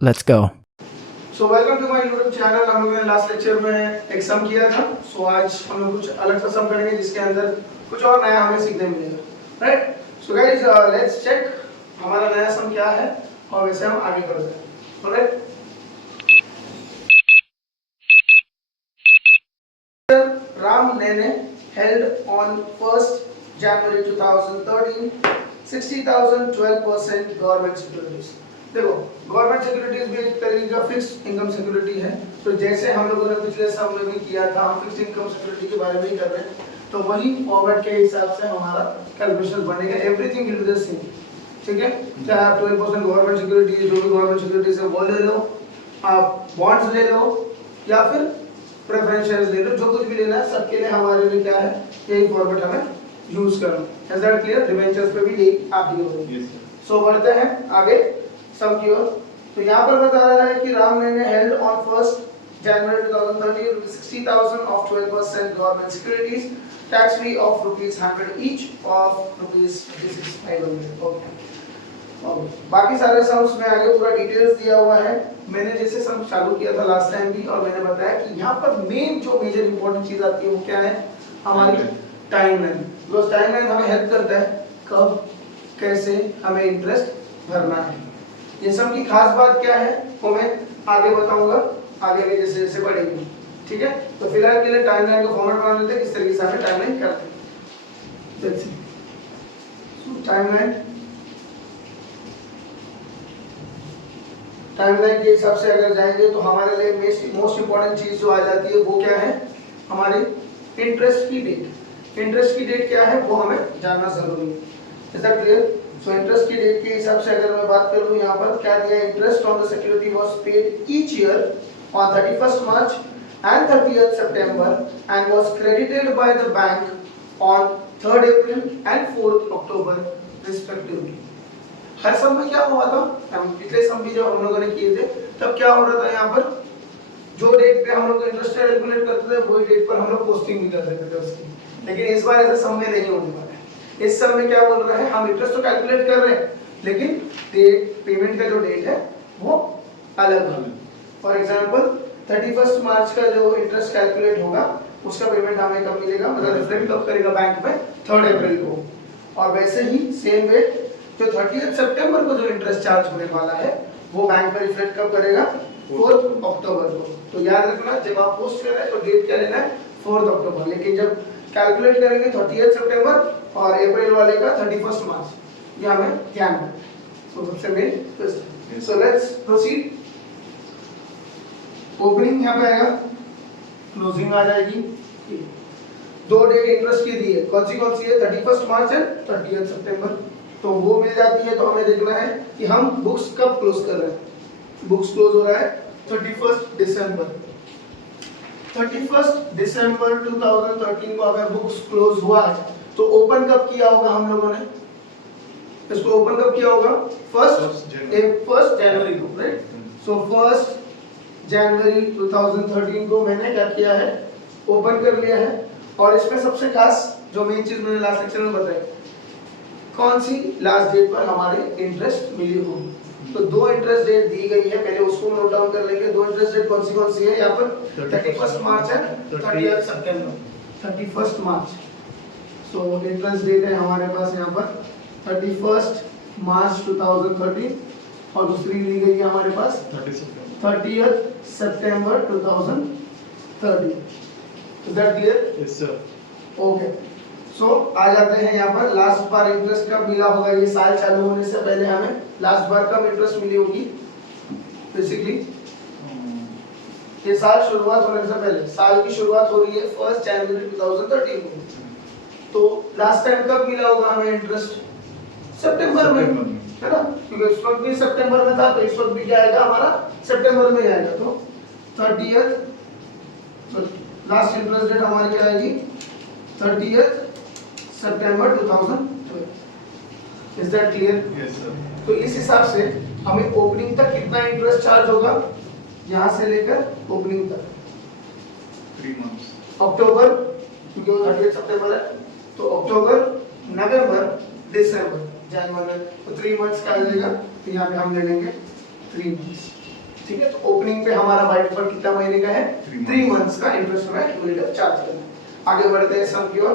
Let's go. So welcome to my YouTube channel. हम लोगों ने लास्ट लेक्चर में एक सम किया था। सो आज हम लोग कुछ अलग सा सम करेंगे जिसके अंदर कुछ और नया हमें सीखने मिलेगा। Right, so guys let's check हमारा नया सम क्या है और वैसे हम आगे बढ़ते हैं। Alright, Ram Nene held on 1st January 2013 60,000 12% government securities. देखो, गवर्नमेंट सिक्योरिटीज भी एक तरीके का फिक्स्ड इनकम सिक्योरिटी है। तो जैसे हम लोगों ने पिछले सम में भी किया था, हम फिक्स्ड इनकम सिक्योरिटी के बारे में ही कर रहे हैं, तो वही फॉर्मेट के हिसाब से हमारा कैलकुलेशन बनेगा। Everything will be the same. ठीक है, चाहे आप 12% गवर्नमेंट सिक्योरिटी, जो भी गवर्नमेंट सिक्योरिटी है वो ले लो, आप बॉन्ड्स ले लो या फिर प्रेफरेंस शेयर्स ले लो, जो कुछ भी लेना है सबके लिए हमारे लिए क्या है, यही फॉर्मेट हमें यूज करना है। Is that clear? डिबेंचर्स पे भी यही आप दिए होंगे। सो बढ़ते हैं आगे सम की ओर। तो यहाँ पर बता रहा है कि राम ने held on 1st January 2013 60,000 of 12% government securities, tax free of ₹100 each of ₹500। Okay, बाकी सारे सम्स में आगे पूरा डिटेल्स दिया हुआ है। मैंने जैसे सम चालू किया था लास्ट टाइम भी, और मैंने बताया कि यहाँ पर मेन जो मेजर इंपॉर्टेंट चीज आती है वो क्या है, हमारी टाइमलाइन। बिकॉज टाइमलाइन हमें हेल्प करता है कब कैसे हमें इंटरेस्ट भरना है। ये सब की खास बात क्या है वो मैं आगे बताऊंगा, आगे के जैसे जैसे बढ़ेंगे। ठीक है, तो फिलहाल के लिए टाइमलाइन का फॉर्मेट बना लेते हैं, किस तरीके से हमें टाइमलाइन करते हैं। सो टाइमलाइन के हिसाब से अगर जाएंगे तो हमारे लिए मोस्ट इंपॉर्टेंट चीज जो आ जाती है वो क्या है, हमारी इंटरेस्ट की डेट। इंटरेस्ट की डेट क्या है वो हमें जानना जरूरी है। Is that clear? So interest की डेट के हिसाब से अगर मैं बात करूं, यहाँ पर क्या दिया, interest on the security was paid each year on 31st March and 30th September and was credited by the bank on 3rd April and 4th October respectively। हर सम में क्या हुआ था, हम पिछले सम भी जब हम लोगों ने किए थे तब क्या हो रहा था, यहाँ पर जो डेट पे हम लोग इंटरेस्ट कैलकुलेट करते थे वही डेट पर हम लोग पोस्टिंग भी कर देते थे उसकी। लेकिन इस बार ऐसा सम में नहीं होने वाला है। इस सम में क्या बोल रहा है, हम इंटरेस्ट तो कैलकुलेट कर रहे हैं लेकिन डेट, पेमेंट का जो डेट है वो अलग है। फॉर एग्जांपल 31st मार्च का जो इंटरेस्ट कैलकुलेट होगा उसका पेमेंट हमें कब मिलेगा, मतलब रिफ्लेक्ट कब करेगा बैंक में, 3rd अप्रैल को। और वैसे ही सेम वे जो 30th सितंबर को जो इंटरेस्ट चार्ज होने वाला है वो बैंक में रिफ्लेक्ट कब करेगा, 4th अक्टूबर को। तो याद रखना, जब आप पोस्ट कर रहे हैं तो डेट क्या लेना है, 4th अक्टूबर। लेकिन जब कैलकुलेट करेंगे 30th सितंबर और अप्रैल वाले का 31st मार्च, ये हमें ध्यान रखना है। तो सबसे main question. So let's proceed. Opening यहाँ पे आएगा, क्लोजिंग आ जाएगी। दो डेट इंटरेस्ट की दी है, कौन सी है, 31st मार्च एंड 30th सितंबर। तो वो मिल जाती है। तो हमें देखना है कि हम बुक्स कब क्लोज कर रहे हैं। बुक्स क्लोज हो रहा है 31st दिसंबर। 31st दिसंबर 2013 को अगर बुक्स क्लोज हुआ है तो ओपन कब किया होगा हम लोगों ने, इसको ओपन कब किया होगा, 1st जनवरी को। राइट, सो 1st जनवरी 2013 को मैंने क्या किया है, ओपन कर लिया है। और इसमें सबसे खास जो मेन चीज मैंने लास्ट लेक्चर में बताई, कौन सी लास्ट डेट पर हमारे इंटरेस्ट मिली होगी। तो दो इंटरेस्ट डेट दी गई है, पहले उसको नोट डाउन कर लेंगे। दो इंटरेस्ट डेट कौन सी है यहाँ पर, 31st मार्च एंड 30th सितंबर। 31st March, so interest date है हमारे पास यहाँ पर 31st मार्च 2013, और दूसरी ली गई है हमारे पास 30th सितंबर 2013। Is that clear? Yes sir. Okay, so आ जाते हैं यहाँ पर लास्ट बार इंटरेस्ट कब मिला होगा। ये साल चालू होने से पहले हमें लास्ट बार कब इंटरेस्ट मिली होगी। बेसिकली ये साल शुरुआत होने से पहले, साल की शुरुआत हो रही है 1st जनवरी 2013 को। तो लास्ट टाइम कब मिला होगा हमें इंटरेस्ट, सितंबर में, है ना, क्योंकि इस वक्त भी सितंबर में था तो इस वक्त भी क्या आएगा हमारा, सितंबर में आएगा। तो 30th, लास्ट इंटरेस्ट डेट हमारी क्या आएगी, 30th September 2012। Is that clear? Yes sir. तो इस हिसाब से हमें ओपनिंग तक कितना इंटरेस्ट चार्ज होगा, यहाँ से लेकर ओपनिंग तक 3 months। अक्टूबर, क्योंकि वो 30th सितंबर है, तो अक्टूबर, नवंबर, दिसंबर, जनवरी, तो 3 मंथ्स का आ जाएगा। तो यहाँ पे हम ले लेंगे 3 मंथ्स। ठीक है। तो ओपनिंग पे हमारा बाय डिफॉल्ट कितना महीने का है? 3 मंथ्स का इंटरेस्ट हमें एक्यूमुलेटर चार्ज करना है। आगे बढ़ते हैं सम की ओर।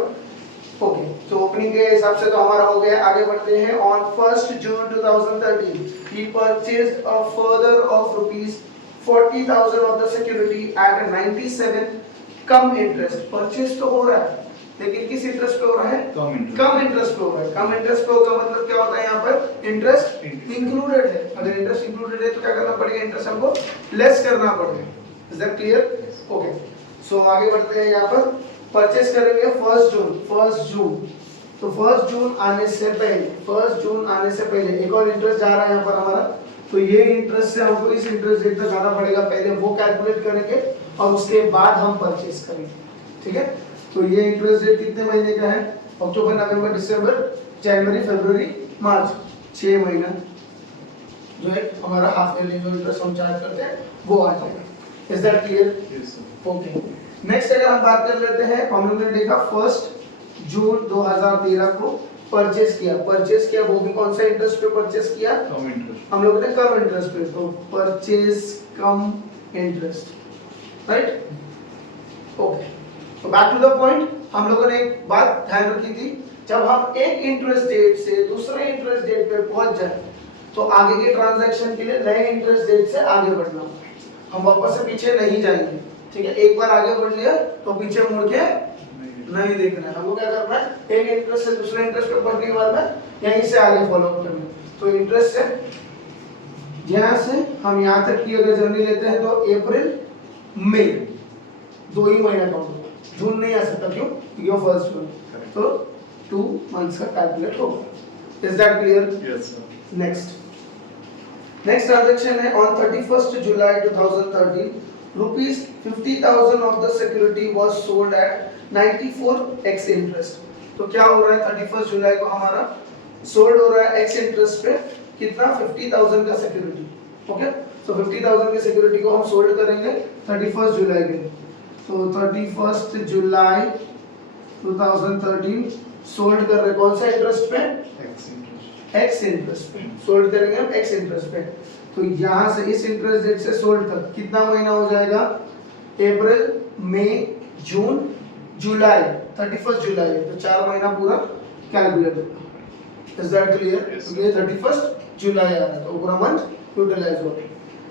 ओके, तो ओपनिंग के हिसाब से तो हमारा हो गया। आगे बढ़ते हैं। On 1st June 2013 he purchased a further of rupees 40,000 of the security at a 97 come interest. Purchase तो हो रहा है लेकिन किस इंटरेस्ट पे हो रहा है? कम इंटरेस्ट पे हो रहा है। कम इंटरेस्ट पे होगा मतलब क्या होता है यहाँ पर? इंटरेस्ट इंक्लूडेड है। अगर इंटरेस्ट इंक्लूडेड है तो क्या करना पड़ेगा? इंटरेस्ट हमको लेस करना पड़ेगा। Is that clear? ओके, सो आगे बढ़ते हैं। यहाँ पर परचेस करेंगे 1 जून। तो 1 जून आने से पहले एक और इंटरेस्ट जा रहा है यहाँ पर हमारा। तो ये इंटरेस्ट से हमको इस इंटरेस्ट रेट तक आना पड़ेगा। पहले वो कैलकुलेट करेंगे और उसके बाद हम परचेस करेंगे। ठीक है, तो ये इंटरेस्ट रेट कितने महीने का है? अक्टूबर, नवंबर, दिसंबर, जनवरी, फरवरी, मार्च, 6 महीना जो है हमारा हाफ ईयरली जो इंटरेस्ट हम चार्ज करते हैं वो आ जाएगा। Is that clear? Yes sir. Okay, next अगर हम बात कर लेते हैं, हम लोगों ने देखा 1 जून 2013 को परचेस किया। वो भी कौन सा इंटरेस्ट पे परचेस किया? कम इंटरेस्ट। हम लोगों ने कम इंटरेस्ट पे। तो परचेस कम इंटरेस्ट, राइट? ओके, तो बैक टू द पॉइंट। हम लोगों ने एक बात ध्यान रखी थी, जब हम एक इंटरेस्ट डेट से दूसरे इंटरेस्ट डेट पे पहुंच जाए तो आगे के ट्रांजैक्शन के लिए नए इंटरेस्ट डेट से आगे बढ़ना होगा। हम वापस से पीछे नहीं जाएंगे। ठीक है, एक बार आगे बढ़ लिया तो पीछे मुड़ के नहीं देखना है। हमको क्या करना है? एक इंटरेस्ट से दूसरे इंटरेस्ट पे पहुंचने के बाद में यहीं से आगे फॉलो अप करना है। तो इंटरेस्ट से यहाँ से हम यहाँ तक की अगर जर्नी लेते हैं तो अप्रैल मई 2 ही महीना काउंट होगा। जून नहीं आ सकता, क्यों? क्योंकि 1 जून। तो 2 मंथ्स का कैलकुलेट होगा। Is that clear? Yes sir. Next transaction है on 31st July 2013 rupees 50,000 of the security was sold at 94x interest। तो क्या हो रहा है? 31st जुलाई को हमारा सोल्ड हो रहा है x इंटरेस्ट पे कितना? 50,000 का सिक्योरिटी। ओके, सो 50,000 के सिक्योरिटी को हम सोल्ड करेंगे 31st जुलाई के। तो 31st जुलाई 2013 सोल्ड कर रहे कौन सा इंटरेस्ट पे? x इंटरेस्ट पे सोल्ड करेंगे हम x इंटरेस्ट पे। तो यहाँ से इस इंटरेस्ट डेट से सोल्ड तक कितना महीना हो जाएगा? अप्रैल, मई, जून, जुलाई, 31st जुलाई। तो 4 महीना पूरा कैलकुलेट होगा। Is that clear? ये 31st जुलाई आ रहा है तो पूरा मंथ यूटिलाइज हो गया।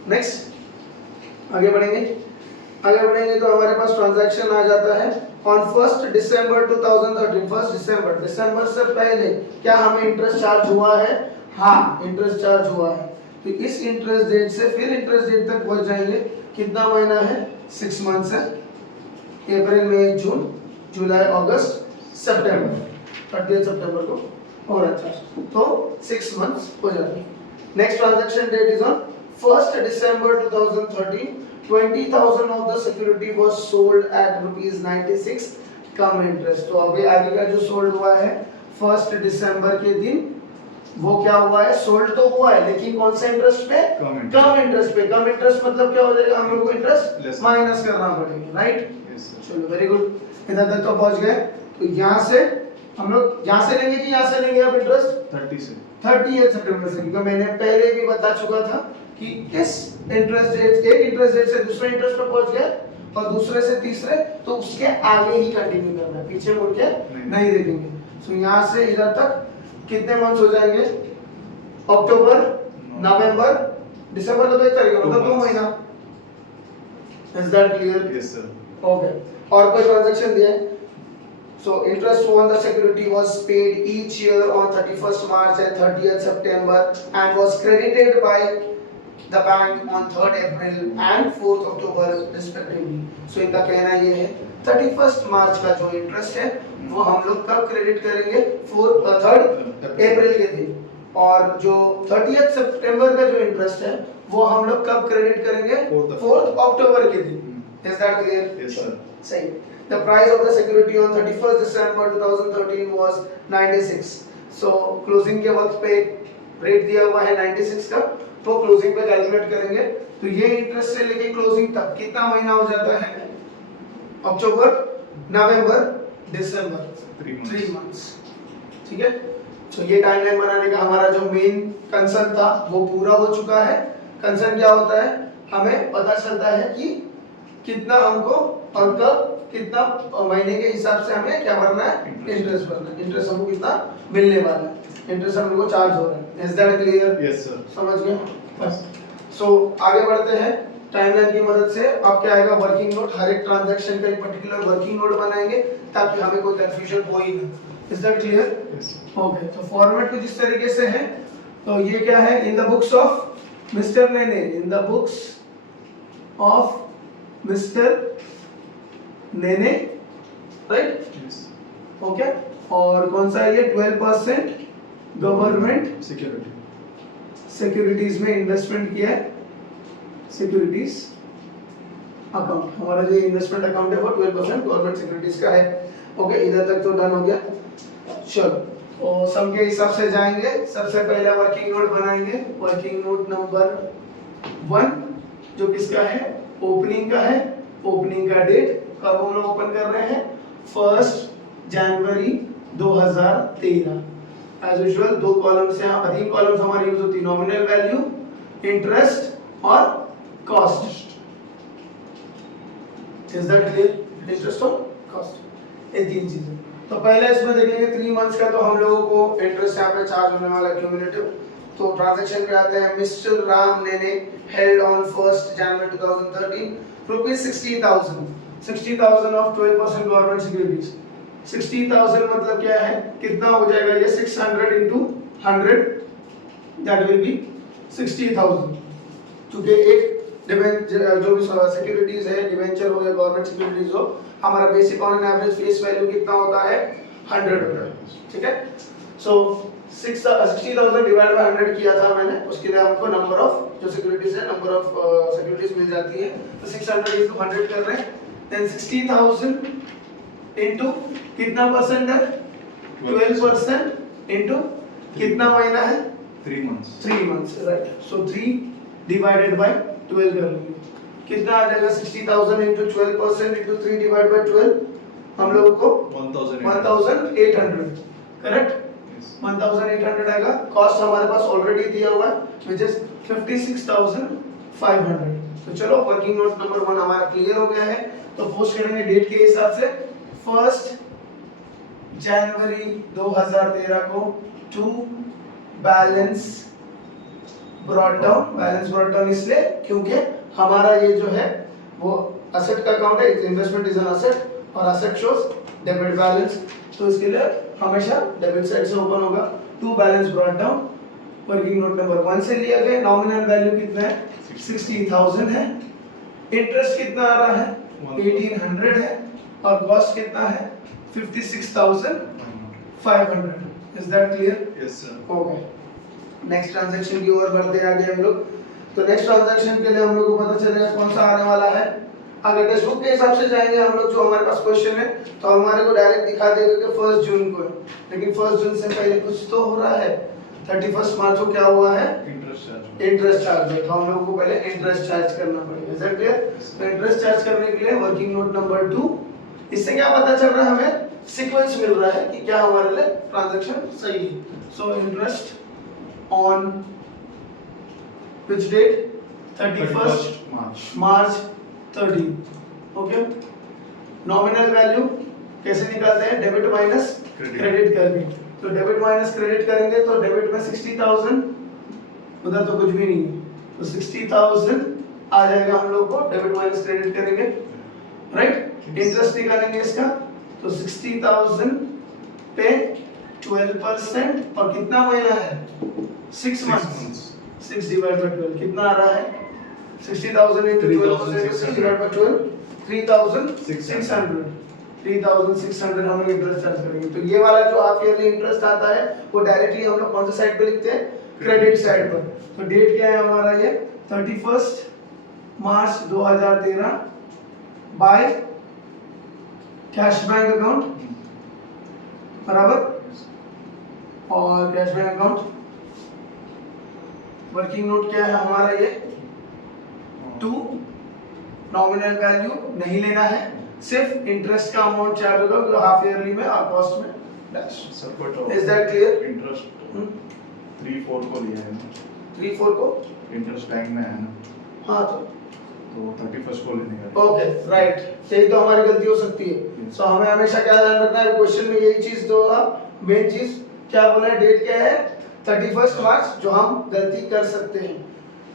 नेक्स्ट आगे बढ़ेंगे तो हमारे पास ट्रांजैक्शन आ जाता है ऑन 1st दिसंबर 2013। 1 दिसंबर से पहले क्या हमें इंटरेस्ट चार्ज हुआ है? हाँ, इंटरेस्ट चार्ज हुआ है। तो इस इंटरेस्ट डेट से फिर इंटरेस्ट डेट तक पहुंच जाएंगे। कितना महीना है? 6 मंथ्स है। अप्रैल, मई, जून, जुलाई, अगस्त, सितंबर। 30 सितंबर को और अच्छा, तो 6 मंथ्स हो जाते हैं। Next transaction date is on 1st December 2013 20,000 of the security was sold at rupees 96 come interest. तो अभी आगे का जो सोल्ड हुआ है 1 दिसंबर के दिन, वो क्या हुआ है? सोल्ड तो हुआ है लेकिन कौन सा इंटरेस्ट पे? कम इंटरेस्ट पे। कम इंटरेस्ट मतलब क्या हो जाएगा? हम लोग को इंटरेस्ट माइनस करना पड़ेगा, राइट? चलो, वेरी गुड, इधर तक तो पहुंच गए। तो यहाँ से हम लोग यहाँ से लेंगे कि यहाँ से लेंगे अब इंटरेस्ट? 30 सितंबर से, क्योंकि मैंने पहले भी बता चुका था कि इस इंटरेस्ट डेट, एक इंटरेस्ट डेट से दूसरे इंटरेस्ट पे पहुंच गया और दूसरे से तीसरे, तो उसके आगे ही कंटिन्यू करना है, पीछे मुड़ के नहीं देखेंगे। सो यहाँ से इधर तक कितने मंथ्स हो जाएंगे? अक्टूबर, नवंबर, दिसंबर का तो 1 तारीख मतलब 2 महीना। Is that clear? Yes sir. Okay, और कोई ट्रांजैक्शन दिया है? So interest on the security was paid each year on 31st March and 30th September and was credited by the bank on 3rd April and 4th October respectively. So इनका कहना ये है 31st मार्च का जो interest है वो हम लोग कब क्रेडिट करेंगे? 3rd अप्रैल के दिन, और जो 30th सितंबर का जो इंटरेस्ट है वो हम लोग कब क्रेडिट करेंगे? 4th अक्टूबर के दिन। Is that clear? Yes sir. सही। The price of the security on 31st December 2013 was 96. So closing के वक्त पे रेट दिया हुआ है 96 का, तो क्लोजिंग पे कैलकुलेट करेंगे। तो ये इंटरेस्ट से लेके क्लोजिंग तक कितना महीना हो जाता है? अक्टूबर, नवंबर, दिसंबर, 3 मंथ्स। ठीक है, तो ये टाइमलाइन बनाने का हमारा जो मेन कंसर्न था वो पूरा हो चुका है। कंसर्न क्या होता है? हमें पता चलता है कि कितना हमको और कब कितना महीने के हिसाब से हमें क्या भरना है, इंटरेस्ट भरना है। इंटरेस्ट हमको कितना मिलने वाला है, इंटरेस्ट हम लोग को चार्ज हो रहा है। Is that clear? Yes sir. समझ गए? बस। सो आगे बढ़ते हैं टाइमलाइन की मदद से। अब क्या आएगा, वर्किंग नोट। हर एक ट्रांजैक्शन का एक पर्टिकुलर वर्किंग नोट बनाएंगे ताकि हमें कोई कंफ्यूजन हो ही ना। Is that clear? Yes sir. Okay, तो फॉर्मेट कुछ इस तरीके से है। तो ये क्या है, in the books of mister Nene, in the books of mister Nene, right? Yes. Okay, और कौन सा है ये, 12% गवर्नमेंट सिक्योरिटी। सिक्योरिटीज में इन्वेस्टमेंट किया है। सिक्योरिटीज अकाउंट, हमारा जो इन्वेस्टमेंट अकाउंट है वो 12% गवर्नमेंट सिक्योरिटीज का है। ओके, इधर तक तो डन हो गया। चलो, तो सम के हिसाब से जाएंगे। सबसे पहले वर्किंग नोट बनाएंगे। वर्किंग नोट नंबर 1 जो किसका है, ओपनिंग का है। ओपनिंग का डेट कब हम लोग ओपन कर रहे हैं, 1 जनवरी 2013। एज यूजुअल 2 कॉलम्स हैं, 3 कॉलम्स हमारी यूज होती है, नॉमिनल वैल्यू, इंटरेस्ट और cost. Is that clear? Interest और कॉस्ट, ये 3 चीजें। तो पहले इसमें देखेंगे 3 मंथ्स का, तो हम लोगों को इंटरेस्ट यहाँ पे चार्ज होने वाला है क्यूमुलेटिव। तो ट्रांजैक्शन पे आते हैं। Mister Ram Nene held on 1 जनवरी 2013 रुपीज 60,000, 60,000 ऑफ 12% गवर्नमेंट सिक्योरिटीज। 60,000 मतलब क्या है, कितना हो जाएगा ये, 600 into 100, दैट विल बी 60,000। क्योंकि एक डिबेंचर जो भी सिक्योरिटीज है, डिबेंचर हो या गवर्नमेंट सिक्योरिटीज हो, हमारा basic on an average face value कितना होता है, 100 होता है। ठीक है, सो 60,000 डिवाइड बाय 100 किया था मैंने, उसके लिए हमको नंबर ऑफ जो सिक्योरिटीज है, नंबर ऑफ सिक्योरिटीज मिल जाती है। तो 600 into 100 कर रहे हैं, देन 60,000 into कितना परसेंट है, 12% into कितना महीना है, 3 months। 3 months, right. So 3 divided by 12 कर लेंगे, कितना आ जाएगा, 60,000 into 12% into 3 डिवाइड बाय 12, हम लोगों को 1,800, करेक्ट? 1,800 आएगा। कॉस्ट हमारे पास ऑलरेडी दिया हुआ है, व्हिच इज 56,500। तो चलो, वर्किंग नोट नंबर 1 हमारा क्लियर हो गया है। तो पोस्ट करेंगे डेट के हिसाब से 1 जनवरी 2013 को to balance brought down. Balance brought down इसलिए क्योंकि हमारा ये जो है वो असेट का अकाउंट है, इन्वेस्टमेंट इज एन असेट और असेट शोज डेबिट बैलेंस, तो इसके लिए हमेशा डेबिट साइड से ओपन होगा। To balance brought down, working note number 1 से लिया गया। नॉमिनल वैल्यू कितना है, 60,000 है। इंटरेस्ट कितना आ रहा है, 1,800 है, और कॉस्ट कितना है, 56,500। Is that clear? Yes sir. Okay, next transaction की ओर बढ़ते आगे हम लोग। तो नेक्स्ट ट्रांजैक्शन के लिए हम लोग को पता चलेगा कौन सा आने वाला है। अगर टेक्स्ट बुक के हिसाब से जाएंगे हम लोग, जो हमारे पास क्वेश्चन है, तो हमारे को डायरेक्ट दिखा देगा कि 1 जून को है, लेकिन 1 जून से पहले कुछ तो हो रहा है। 31 मार्च को क्या हुआ है, इंटरेस्ट चार्ज है, तो हम लोगों को पहले इंटरेस्ट चार्ज करना पड़ेगा। Is that clear? तो इंटरेस्ट चार्ज करने के लिए वर्किंग नोट नंबर 2, इससे क्या पता चल रहा है, हमें सीक्वेंस मिल रहा है कि क्या हमारे लिए ट्रांजैक्शन सही है। So interest on which date, 31 March 13। Okay, nominal value कैसे निकालते हैं, डेबिट माइनस क्रेडिट करके। तो डेबिट माइनस क्रेडिट करेंगे तो डेबिट में 60,000, उधर तो कुछ भी नहीं है, तो 60,000 आ जाएगा हम लोग को, डेबिट माइनस क्रेडिट करेंगे, राइट? इंटरेस्ट निकालेंगे इसका, तो 60,000 पे 12% और कितना महीना है, 6 मंथ्स। 6 डिवाइड बाय 12 कितना आ रहा है, 60,000 into 12% 6 divided by 12, 3,600। 3,600 हम लोग इंटरेस्ट चार्ज करेंगे। तो ये वाला जो हाफ ईयरली इंटरेस्ट आता है वो डायरेक्टली हम लोग कौन सी साइड पे लिखते हैं, क्रेडिट साइड पर। तो डेट क्या है हमारा ये, 31 मार्च 2013 बाय कैश बैंक अकाउंट, बराबर, और cash bank account. Working note क्या है हमारा ये, 2, नॉमिनल वैल्यू नहीं लेना है, सिर्फ इंटरेस्ट का अमाउंट चार्ज होगा जो हाफ ईयरली में और कॉस्ट में dash. Is that clear? Interest 3-4 को लिया है ना, 3-4 को इंटरेस्ट बैंक में है ना, हाँ तो 31st को लेने का। ओके राइट, यही तो हमारी गलती हो सकती है। सो हमें हमेशा क्या ध्यान रखना है, क्वेश्चन में यही चीज दो, मेन चीज क्या बोला है, डेट क्या है 31 मार्च, जो हम गलती कर सकते हैं।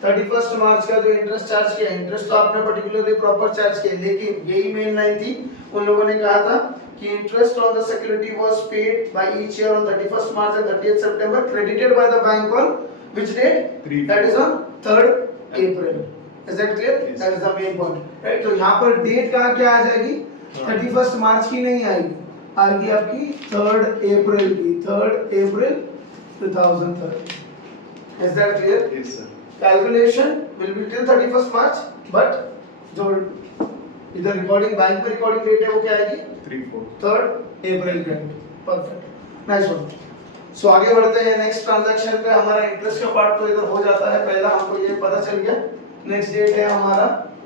31 मार्च का जो इंटरेस्ट चार्ज किया, इंटरेस्ट तो आपने पर्टिकुलरली प्रॉपर चार्ज किया, लेकिन यही मेन लाइन थी, उन लोगों ने कहा था कि interest on the security was paid by each year on 31st March and 30th सितंबर, credited by the bank on which date, that is on 3rd April. Is that clear? That is the main point, right. तो यहाँ पर date कहाँ क्या आ जाएगी, 31 मार्च की नहीं आएगी, आएगी आपकी 3rd अप्रैल की, 3rd April 2003। Is that clear? Yes sir. Calculation will be till 31st March, but जो इधर रिकॉर्डिंग बैंक में रिकॉर्डिंग डेट है वो क्या आएगी 3rd अप्रैल की। Perfect, nice one. सो आगे बढ़ते हैं नेक्स्ट ट्रांजैक्शन पे। हमारा इंटरेस्ट का पार्ट तो इधर हो जाता है, पहला हमको ये पता चल गया। नेक्स्ट डेट है हमारा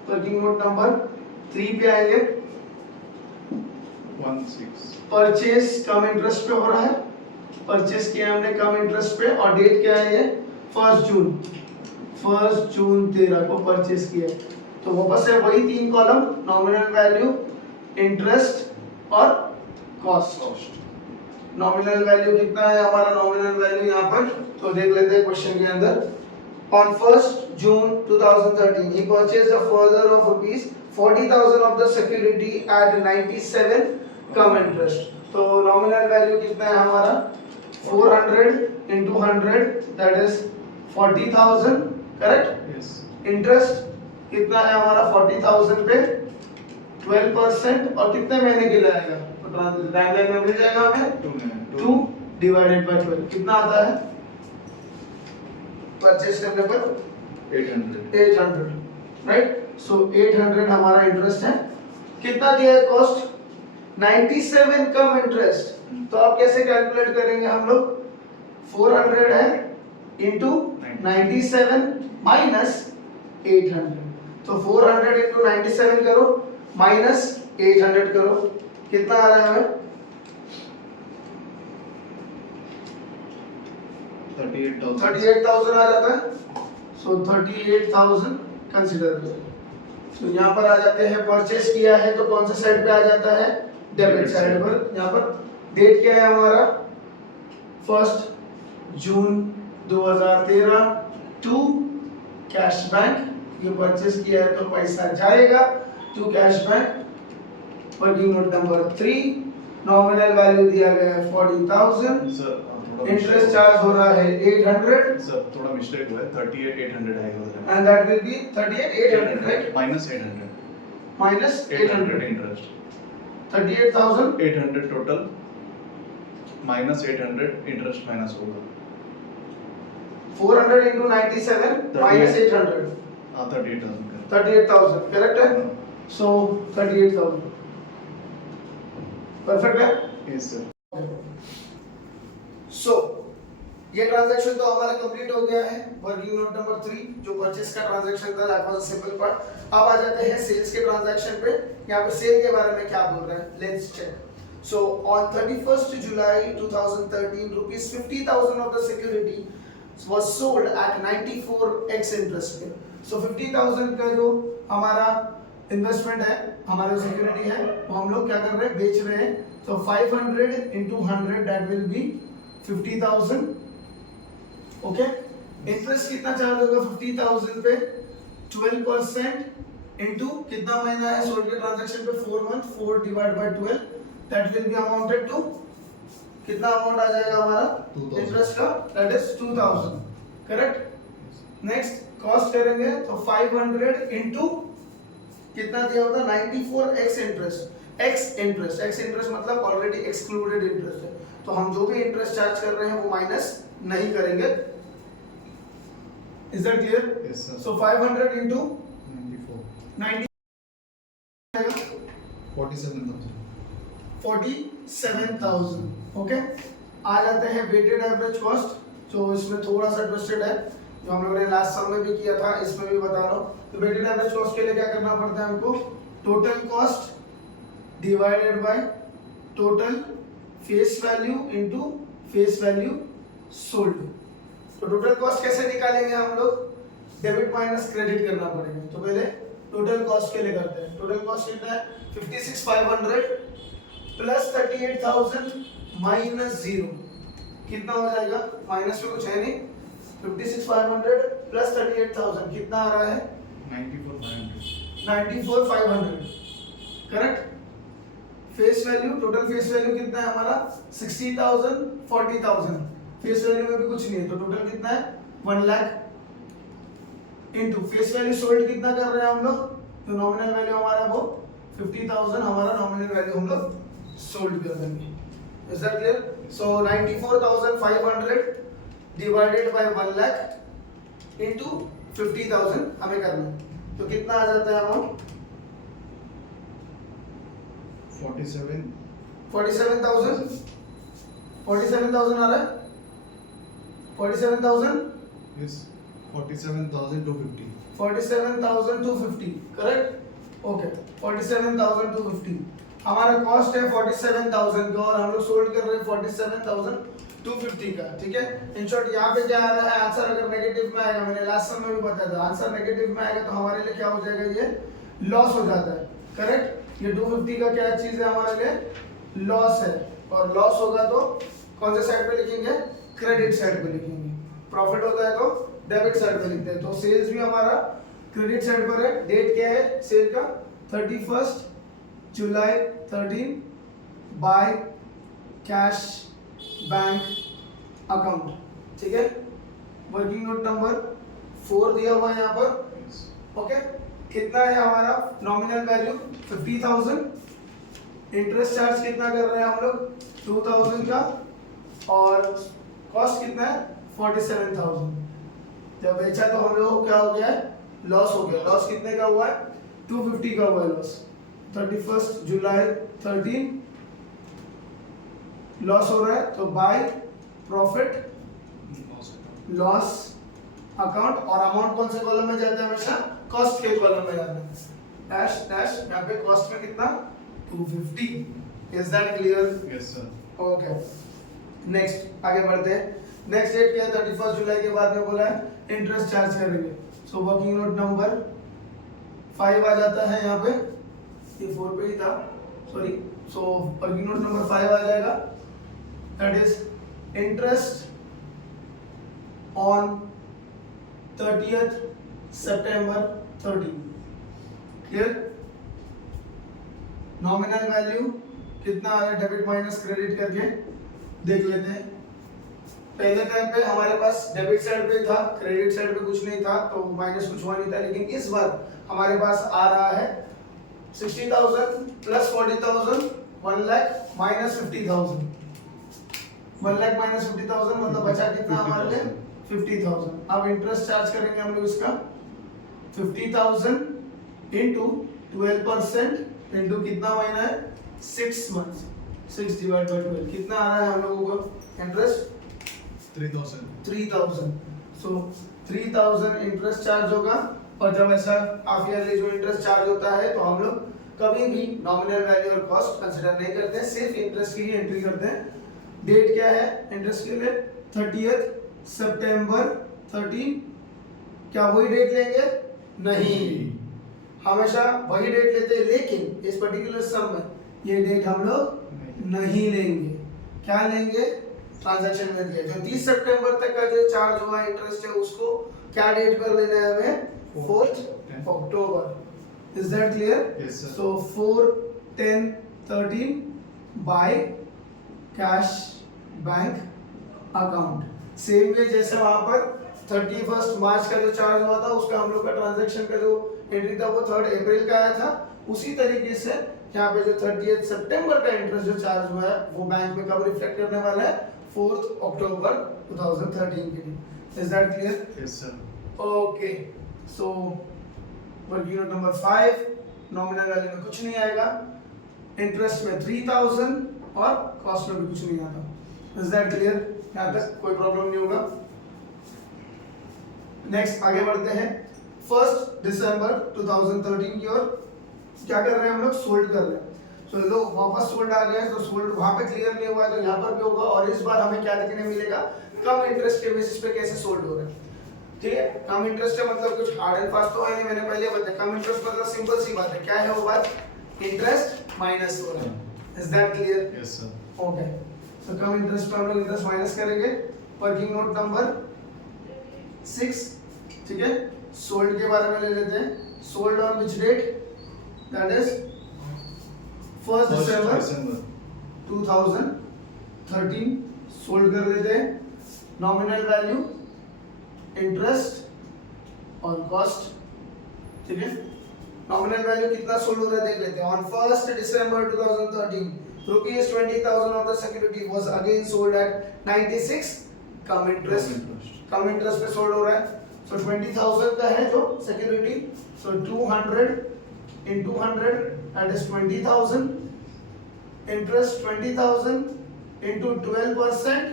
वर्किंग नोट नंबर 3 पे आएंगे। 16 परचेज कम इंटरेस्ट पे हो रहा है, परचेज किया हमने कम इंटरेस्ट पे, और डेट क्या है ये 1 जून, 1 जून 13 को परचेज किया। तो वापस से वही 3 कॉलम, नॉमिनल वैल्यू, इंटरेस्ट और कॉस्ट। नॉमिनल वैल्यू कितना है हमारा, नॉमिनल वैल्यू यहाँ पर तो देख लेते हैं क्वेश्चन के अंदर। On 1st June 2013, he purchased a further of rupees 40,000 of the security at 97 come interest. तो नॉमिनल वैल्यू कितना है हमारा 400 into 100, that is 40,000, correct. Yes. Interest कितना है हमारा 40,000 पे 12%, और कितने महीने के लिए आएगा, तो टाइमलाइन में मिल जाएगा हमें 2 डिवाइडेड बाय 12, कितना आता है परचेस करने पर 800, राइट। सो 800 हमारा इंटरेस्ट है। कितना दिया है कॉस्ट 97 कम इंटरेस्ट, तो आप कैसे कैलकुलेट करेंगे हम लोग, 400 है इंटू 97 माइनस 800, तो 400 इंटू 97 करो माइनस 800 करो, कितना आ रहा है हमें 38,000 आ जाता है। सो 38,000 कंसीडर करें। तो यहाँ पर आ जाते हैं, परचेस किया है तो कौन सा साइड पे आ जाता है, डेबिट साइड पर। यहाँ पर डेट क्या है हमारा 1 जून 2013 टू कैश बैंक, ये परचेस किया है तो पैसा जाएगा to cash bank. Working note number 3, nominal value दिया गया है 40,000, सर इंटरेस्ट चार्ज हो रहा है 800, सर थोड़ा मिस्टेक हुआ है, 38,800 आएगा and that will be 38,800, right? minus 800 minus 800 interest 38,000 800 total minus 800 interest minus होगा 400 into 97 minus 800 हां 38,000 का 38,000, correct है। so 38,000 परफेक्ट है। Yes sir. सो ये ट्रांजैक्शन तो हमारा कंप्लीट हो गया है। वर्किंग नोट नंबर 3 जो परचेस का ट्रांजैक्शन था, that was a simple part. अब आ जाते हैं सेल्स के ट्रांजैक्शन पे। यहाँ पे सेल के बारे में क्या बोल रहे हैं, let's check. So on 31st July 2013, rupees 50,000 of the security was sold at 94x interest पे। सो 50,000 का जो हमारा इन्वेस्टमेंट है, हमारा सिक्योरिटी है, वो हम लोग क्या कर रहे हैं, बेच रहे हैं। तो 500 into 100 that will be 50,000, okay. Interest कितना चार्ज होगा 50,000 पे 12% इनटू कितना महीना है सोल्ड के ट्रांजैक्शन पे 4 month, 4 divide by 12, that will be amounted to कितना अमाउंट आ जाएगा हमारा इंटरेस्ट का, दैट इज 2,000, करेक्ट। नेक्स्ट कॉस्ट करेंगे तो 500 इनटू कितना दिया होता 94x इंटरेस्ट, x इंटरेस्ट मतलब ऑलरेडी एक्सक्लूडेड इंटरेस्ट है, तो हम जो भी इंटरेस्ट चार्ज कर रहे हैं वो माइनस नहीं करेंगे। Is that clear? Yes sir. So 500 into 90 47,000, okay. आ जाते हैं वेटेड एवरेज कॉस्ट, जो इसमें थोड़ा सा ट्विस्टेड है, जो हम लोगों ने लास्ट सम में भी किया था, इसमें भी बता रहा हूँ। तो वेटेड एवरेज कॉस्ट के लिए क्या करना पड़ता है हमको, total cost divided by total face value into face value sold. तो टोटल कॉस्ट कैसे निकालेंगे हम लोग, डेबिट माइनस क्रेडिट करना पड़ेगा। तो पहले टोटल कॉस्ट के लिए करते हैं। टोटल कॉस्ट कितना है 56,500 प्लस 38,000 माइनस 0 कितना हो जाएगा, माइनस में कुछ है नहीं, 56,500 प्लस 38,000 कितना आ रहा है 94,500 94,500 correct. Face value, total face value कितना है हमारा 60,000 40,000, फेस वैल्यू में भी कुछ नहीं है तो टोटल कितना है 1 lakh into face value sold कितना कर रहे हैं हम लोग, तो नॉमिनल वैल्यू हमारा वो 50,000 हमारा नॉमिनल वैल्यू हम लोग सोल्ड कर देंगे। Is that clear? So 94,500 divided by 1 lakh into 50,000 हमें करना है, तो कितना आ जाता है अमाउंट 47 47,000 47,000 आ रहा है 47,000 yes 47,250 47,250 करेक्ट। ओके 47,250 हमारा कॉस्ट है 47,000 का और हम लोग सोल्ड कर रहे हैं 47,250 का, ठीक है। इन शॉर्ट यहाँ पे क्या आ रहा है आंसर, अगर नेगेटिव में आएगा, मैंने लास्ट समय में भी बताया था, आंसर नेगेटिव में आएगा तो हमारे लिए क्या हो जाएगा, ये लॉस हो जाता है करेक्ट। ये 250 का क्या चीज है हमारे लिए, लॉस है, और लॉस होगा तो कौन से साइड पे लिखेंगे, क्रेडिट साइड पे लिखेंगे। प्रॉफिट होता है तो डेबिट साइड पे लिखते हैं। तो सेल्स भी हमारा क्रेडिट साइड पर है। डेट क्या है सेल का 31 जुलाई 13 बाय कैश बैंक अकाउंट, ठीक है। वर्किंग नोट नंबर 4 दिया हुआ है यहाँ पर, yes ओके। कितना है हमारा नॉमिनल वैल्यू 50,000, इंटरेस्ट चार्ज कितना कर रहे हैं हम लोग 2,000 का, और कॉस्ट कितना है 47,000। जब बेचा तो हम लोग क्या हो गया है, लॉस हो गया। लॉस कितने का हुआ है 250 का हुआ है लॉस। 31 जुलाई 13 लॉस हो रहा है तो बाय प्रॉफिट लॉस अकाउंट, और अमाउंट कौन से कॉलम में जाता है, हमेशा कॉस्ट के कॉलम में जाता है। डैश डैश यहाँ पे कॉस्ट में कितना 250। Is that clear? yes sir okay next आगे बढ़ते हैं। नेक्स्ट डेट क्या है 31 जुलाई के बाद में बोला है इंटरेस्ट चार्ज करेंगे। सो वर्किंग नोट नंबर 5 आ जाता है यहाँ पे, ये 4 पे ही था sorry. So working note number 5 आ जाएगा, that is interest on 30th September 13। Clear? Nominal value कितना आ रहा है डेबिट माइनस क्रेडिट करके देख लेते हैं। पहले टाइम पे हमारे पास डेबिट साइड पे था, क्रेडिट साइड पे कुछ नहीं था तो माइनस कुछ हुआ नहीं था, लेकिन इस बार हमारे पास आ रहा है 60,000 plus 40,000 1 lakh minus 50,000। 1 lakh minus 50,000 मतलब बचा कितना हमारे लिए 50,000। अब इंटरेस्ट चार्ज करेंगे हम लोग इसका 50,000 इंटू 12% इंटू कितना महीना है 6 मंथ्स, 6 डिवाइड बाय 12 कितना आ रहा है हम लोगों को इंटरेस्ट 3,000। सो 3,000 इंटरेस्ट चार्ज होगा। और जब ऐसा हाफ ईयरली जो इंटरेस्ट चार्ज होता है तो हम लोग कभी भी नॉमिनल वैल्यू और कॉस्ट कंसीडर नहीं करते हैं, सिर्फ इंटरेस्ट की ही एंट्री करते हैं। डेट क्या है इंटरेस्ट के लिए 30th सितंबर 13। क्या वही डेट लेंगे? नहीं, हमेशा वही डेट लेते हैं, लेकिन इस पर्टिकुलर सम में ये डेट हम लोग नहीं लेंगे। क्या लेंगे? ट्रांजैक्शन में दिया जो 30 सितंबर तक का जो चार्ज हुआ इंटरेस्ट है उसको क्या डेट पर लेना है हमें 4th October. Is that clear? yes sir so 4/10/13 by cash bank account. Same way जैसे वहां पर 31 मार्च का जो चार्ज हुआ था उसका हम लोग का ट्रांजैक्शन का जो एंट्री था वो 3rd अप्रैल का आया था, उसी तरीके से यहाँ पे जो 30th सितंबर का इंटरेस्ट जो चार्ज हुआ है वो बैंक में कब रिफ्लेक्ट करने वाला है 4th अक्टूबर 2013 के लिए। Is that clear? yes sir okay so working note number 5 nominal value में कुछ नहीं आएगा, इंटरेस्ट में 3,000 और कॉस्ट में भी कुछ नहीं आता। Is that clear? यहाँ तक कोई प्रॉब्लम नहीं होगा। नेक्स्ट आगे बढ़ते हैं 1 दिसंबर 2013 की ओर। क्या कर रहे हैं हम लोग? सोल्ड कर रहे हैं। तो लोग वापस सोल्ड आ गए तो सोल्ड वहां पे क्लियर नहीं हुआ है तो यहाँ पर भी होगा, और इस बार हमें क्या देखने मिलेगा कम इंटरेस्ट के बेसिस पे कैसे सोल्ड हो रहा है। ठीक है। कम इंटरेस्ट है मतलब कुछ हार्ड एंड फास्ट तो है नहीं, मैंने पहले बताया। कम इंटरेस्ट मतलब सिंपल सी बात है, क्या है वो बात, इंटरेस्ट माइनस हो रहा है। Is that clear? Yes sir. Okay, तो कम इंटरेस्ट पे हम लोग इंटरेस्ट माइनस करेंगे। वर्किंग नोट नंबर 6, ठीक है। सोल्ड के बारे में ले लेते हैं। Sold on which date, that is 1 दिसंबर 2013 सोल्ड कर देते हैं। नॉमिनल वैल्यू, इंटरेस्ट और कॉस्ट, ठीक है। नॉमिनल वैल्यू कितना सोल्ड हो रहा है देख लेते हैं। ऑन 1 दिसंबर 2013 rupees 20,000 of the security was again sold at 96 come interest पे सोल्ड हो रहा है। सो 20,000 का है जो security, so 200 into 100 that is 20,000, interest 20,000 into 12%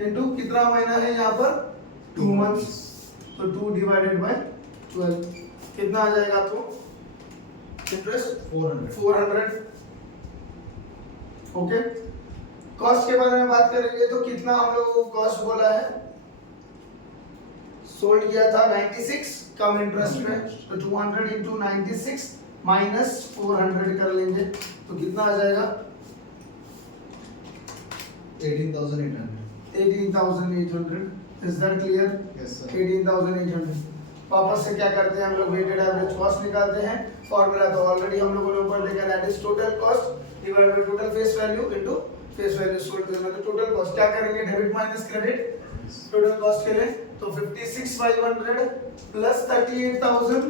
into कितना महीना है यहाँ पर, 2 months, तो 2 divided by 12 कितना आ जाएगा आपको इंटरेस्ट, 400। ओके, कॉस्ट के बारे में बात करेंगे तो कितना हम लोगों को कॉस्ट बोला है, सोल्ड किया था 96 कम इंटरेस्ट पे, तो 200 into 96 minus 400 कर लेंगे तो कितना आ जाएगा 18,800। 18,800। Is that clear? Yes sir. 18,800। वापस से क्या करते हैं हम लोग, वेटेड एवरेज कॉस्ट निकालते हैं। फॉर्मूला तो ऑलरेडी हम लोगों ने ऊपर देखा, that is total cost divided by total face value into face value sold करना। तो टोटल कॉस्ट क्या करेंगे, debit minus credit, total cost के लिए तो 56,500 प्लस 38,000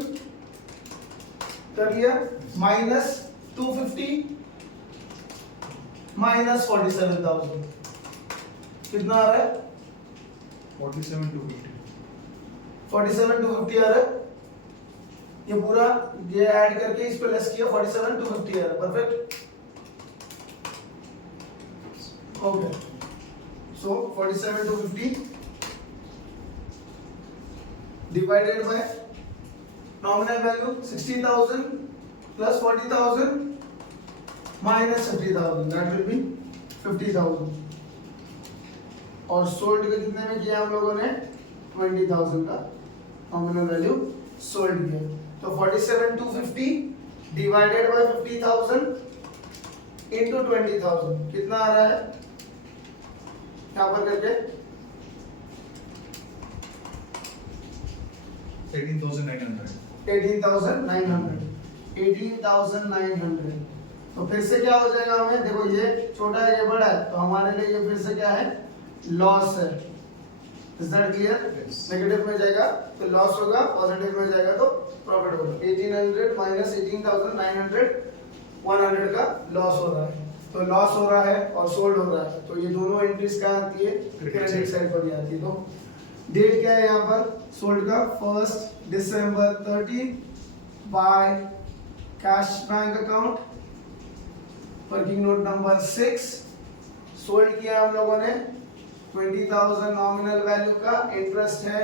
कर लिया, माइनस 250 माइनस 47,000 कितना आ रहा है, 47,250। 47,250 आ रहा है। ये पूरा ये ऐड करके इस पे लेस किया, 47,250 आ रहा है। Perfect, okay. So 47,250 divided by nominal value 60,000 plus 40,000 minus 50,000, that will be 50,000। और सोल्ड के कितने में किया हम लोगों ने, 20,000 का नॉमिनल वैल्यू सोल्ड किया। तो 47,250 डिवाइडेड बाय 50,000 इनटू 20,000 कितना आ रहा है यहाँ पर करके 18,900। 18,900। तो फिर से क्या हो जाएगा हमें, देखो ये छोटा है ये बड़ा है, तो हमारे लिए ये फिर से क्या है, लॉस है। Is that clear? नेगेटिव में जाएगा तो लॉस होगा, पॉजिटिव में जाएगा तो प्रॉफिट होगा। 1800 माइनस 18,900 100 का लॉस हो रहा है। तो लॉस हो रहा है और सोल्ड हो रहा है, तो ये दोनों एंट्रीज कहाँ आती है, क्रेडिट साइड पर भी आती है। तो डेट क्या है यहाँ पर सोल्ड का, 1 दिसंबर 13 by cash bank account. Working note number 6 sold किया हम लोगों ने 20,000 नॉमिनल वैल्यू का, इंटरेस्ट है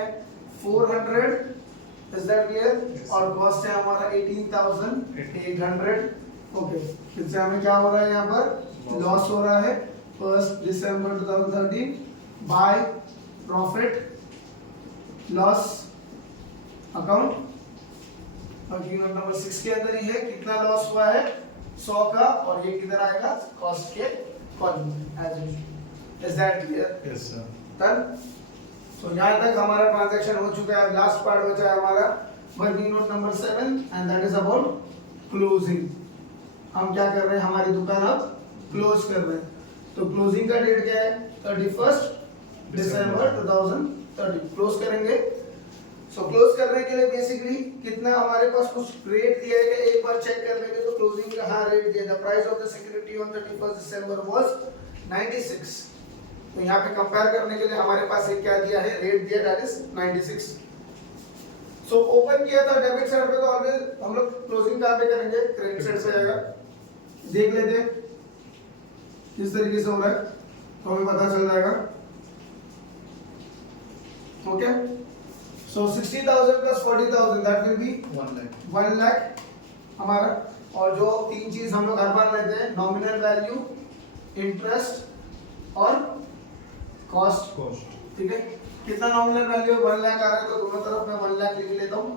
400। Is that clear? और कॉस्ट है हमारा 18,800। ओके, फिर से हमें क्या हो रहा है यहाँ पर, लॉस हो रहा है 1 दिसंबर 2013 by profit loss account. Working note number 6 के अंदर ही है, कितना लॉस हुआ है 100 का, और ये किधर आएगा, कॉस्ट के कॉलम में as usual. Is that clear? Yes sir. Done. So यहाँ तक हमारा ट्रांजैक्शन हो चुका है। लास्ट पार्ट बचा है हमारा working note number 7 and that is about closing. हम क्या कर रहे हैं, हमारी दुकान अब क्लोज कर रहे हैं। तो क्लोजिंग का डेट क्या है, 31 दिसंबर 2013 क्लोज करेंगे। सो क्लोज करने के लिए बेसिकली कितना हमारे पास कुछ रेट दिया है, एक बार चेक कर लेंगे। तो क्लोजिंग का हाँ रेट दिया, the price of the security on 31 December was 96। तो यहाँ पे कंपेयर करने के लिए हमारे पास एक क्या दिया है, रेट दिया, दैट इज 96। सो ओपन किया था डेबिट साइड पे, तो ऑलवेज हम लोग क्लोजिंग कहाँ पे करेंगे, क्रेडिट साइड पे आएगा। देख लेते हैं किस तरीके से हो रहा है, तो हमें पता चल जाएगा। Okay, so 60,000 plus 40,000 that will B 1 lakh हमारा। और जो तीन चीज हम लोग हर बार लेते हैं, नॉमिनल वैल्यू, इंटरेस्ट और कॉस्ट। ठीक है, कितना नॉमिनल वैल्यू 1 लाख आ रहा है, तो दोनों तरफ मैं 1 लाख लिख लेता हूँ,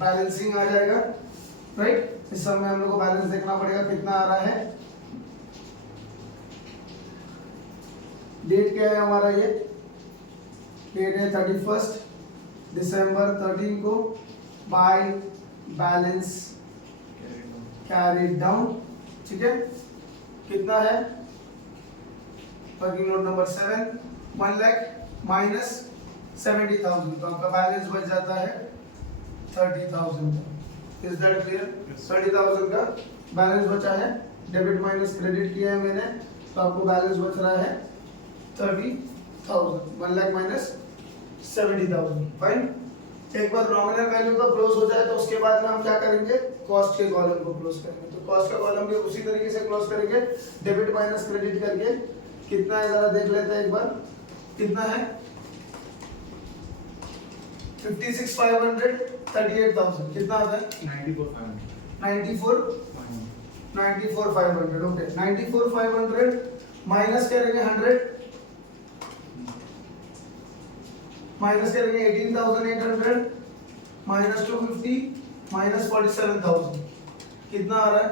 बैलेंसिंग आ जाएगा, राइट। इस सब में हम लोग को बैलेंस देखना पड़ेगा कितना आ रहा है। डेट क्या है हमारा, ये डेट है 31 दिसंबर 13 को, बाय बैलेंस कैरिड डाउन, ठीक है। कितना है, working note number 7, 1 lakh minus 70,000, तो आपका बैलेंस बच जाता है 30,000। Is that clear? 30,000 का बैलेंस बचा है, डेबिट माइनस क्रेडिट किया है मैंने, तो आपको बैलेंस बच रहा है 30,000, 1 लाख माइनस 70,000, फाइन। एक बार नॉमिनल वैल्यू का क्लोज हो जाए तो उसके बाद में हम क्या करेंगे, कॉस्ट के कॉलम को क्लोज करेंगे। तो कॉस्ट का कॉलम भी उसी तरीके से क्लोज करेंगे, डेबिट माइनस क्रेडिट करके। कितना है जरा देख लेते हैं एक बार, कितना है 56,500, 38,000, कितना आता है 94,500, ओके। 94,500 माइनस करेंगे 100, माइनस करेंगे 18,800, माइनस 250, माइनस 47,000, कितना आ रहा है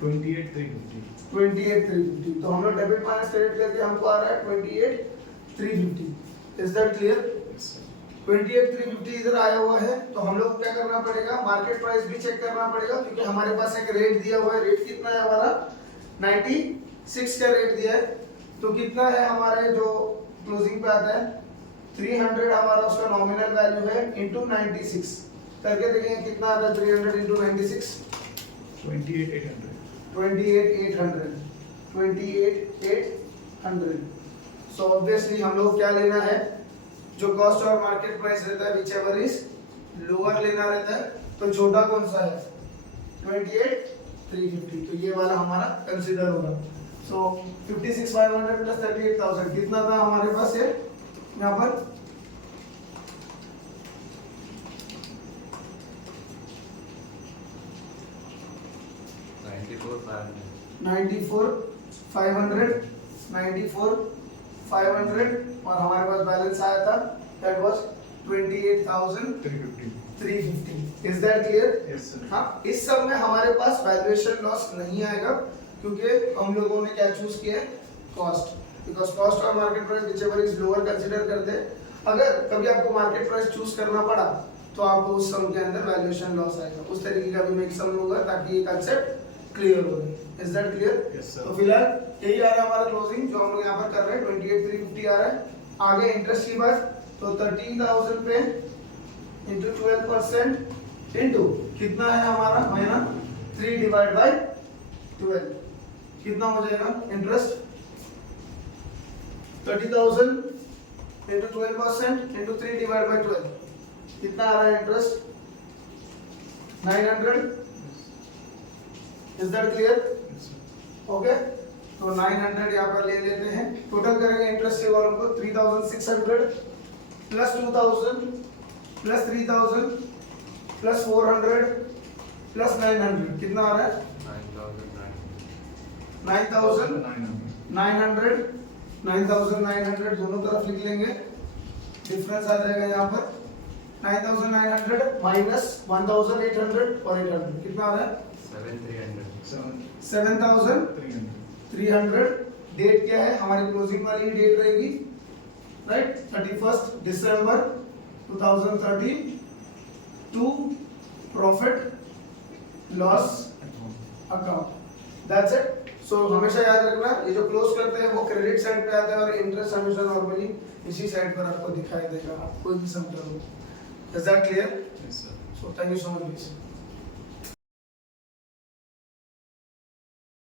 28,350। तो हम लोग डेबिट माइनस क्रेडिट करके हमको आ रहा है 28,350। Is that clear? 28,350 इधर आया हुआ है, तो हम लोग क्या करना पड़ेगा, मार्केट प्राइस भी चेक करना पड़ेगा, क्योंकि हमारे पास एक रेट दिया हुआ है। रेट कितना है हमारा 96 का रेट दिया है, तो कितना है हमारे जो क्लोजिंग पे आता है 300 हमारा उसका नॉमिनल वैल्यू है इनटू 96 करके देखेंगे कितना आता है 300 इनटू 96, 28,800। सो ऑब्वियसली हम लोग क्या लेना है, जो कॉस्ट और मार्केट प्राइस रहता है विच एवर इज लोअर लेना रहता है। तो छोटा कौन सा है 28,350, तो ये वाला हमारा कंसीडर होगा। सो 56,500 प्लस 38,000 कितना था हमारे पास, ये यहाँ पर 94,500 और हमारे पास बैलेंस आया था that was 28,350। Is that clear? हाँ, इस सब में हमारे पास वैल्यूएशन लॉस नहीं आएगा, क्योंकि हम लोगों ने क्या चूज किया, कॉस्ट, बिकॉज कॉस्ट और market price whichever is lower consider करते हैं। अगर कभी आपको मार्केट प्राइस चूज करना पड़ा तो आपको उस सम के अंदर वैल्यूएशन लॉस आएगा। उस तरीके का भी मैं एक सम लूंगा ताकि ये कांसेप्ट क्लियर हो जाए। Is that clear? तो फिलहाल यही आ रहा है हमारा क्लोजिंग जो हम लोग यहाँ पर कर रहे हैं, 28,350 आ रहा है। आगे इंटरेस्ट की बात, तो 13,000 पे इंटू 12% इंटू कितना है हमारा महीना 3 डिवाइड बाय 12, कितना हो जाएगा interest 30,000 into 12% into 3 divide by 12, कितना आ रहा है interest 900। Is that clear? Okay, तो 900 यहाँ पर ले लेते हैं। टोटल करेंगे इंटरेस्ट के कॉलम को 3,600 प्लस 2,000 प्लस 3,000 प्लस 400 प्लस 900, कितना आ रहा है 9,900 दोनों तरफ लिख लेंगे, डिफरेंस आ जाएगा यहाँ पर 9,900 माइनस 1,800 और 800, कितना आ रहा है 7,300। डेट क्या है हमारी क्लोजिंग वाली डेट रहेगी, राइट, 31 दिसंबर 2013 to profit loss account, that's it. So हमेशा याद रखना, ये जो क्लोज करते हैं वो क्रेडिट साइड पे आता है और इंटरेस्ट हमेशा नॉर्मली इसी साइड पर आपको दिखाई देगा, आप कोई भी सम करो। Is that clear? So thank you so much.